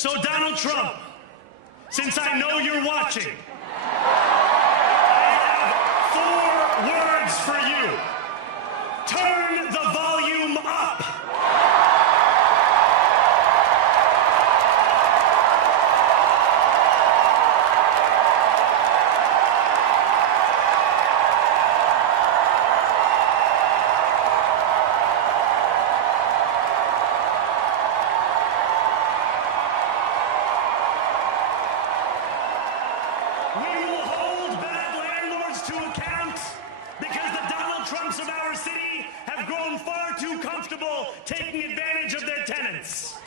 So Donald Trump, since I know you're watching, I have 4 words for you. Turn the volume up. We will hold bad landlords to account because the Donald Trumps of our city have grown far too comfortable taking advantage of their tenants.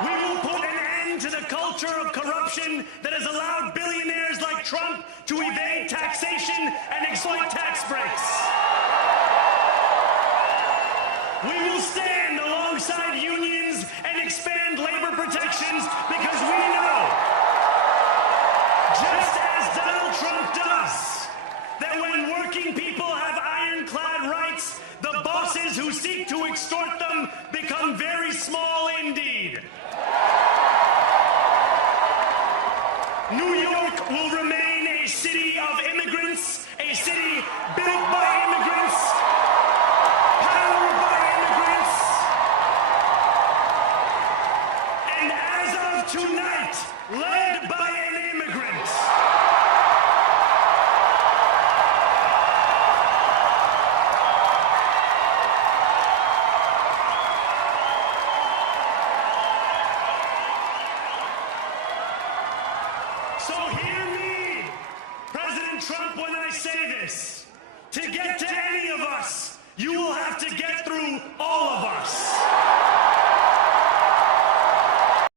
We will put an end to the culture of corruption that has allowed billionaires like Trump to evade taxation and exploit tax breaks. We will stand alongside unions and expand labor protections because we know, just as Donald Trump does, that when working people have ironclad rights, the bosses who seek to extort them become very small indeed. New York will remain a city of immigrants, a city built by immigrants, powered by immigrants, and as of tonight, led by an immigrant. So hear me, President Trump, when I say this. To get to any of us, you will have to get through